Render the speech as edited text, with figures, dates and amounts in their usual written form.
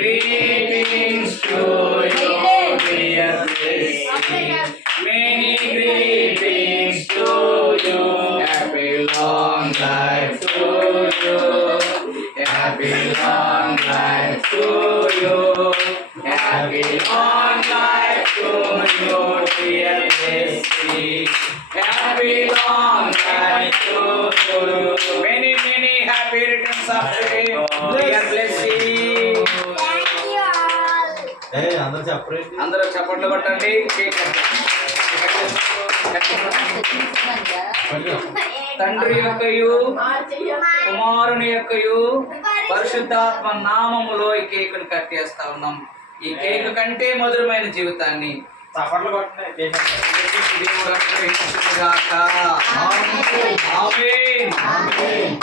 greetings to you, dear Blessy. Many greetings to you. Happy long life to you. Happy long life to you. Happy long life to you, dear Blessy. Happy long life to you. Many happy returns of the day, dear Blessy. అందరూ చప్పట్లు కొట్టండి. తండ్రి యొక్కయు కుమారుని యొక్కయు పరిశుద్ధాత్మ నామములో ఈ కేకును కట్టేస్తా ఉన్నాం. ఈ కేకు కంటే మధురమైన జీవితాన్ని చప్పట్లు కొట్టండి. ఆమేన్.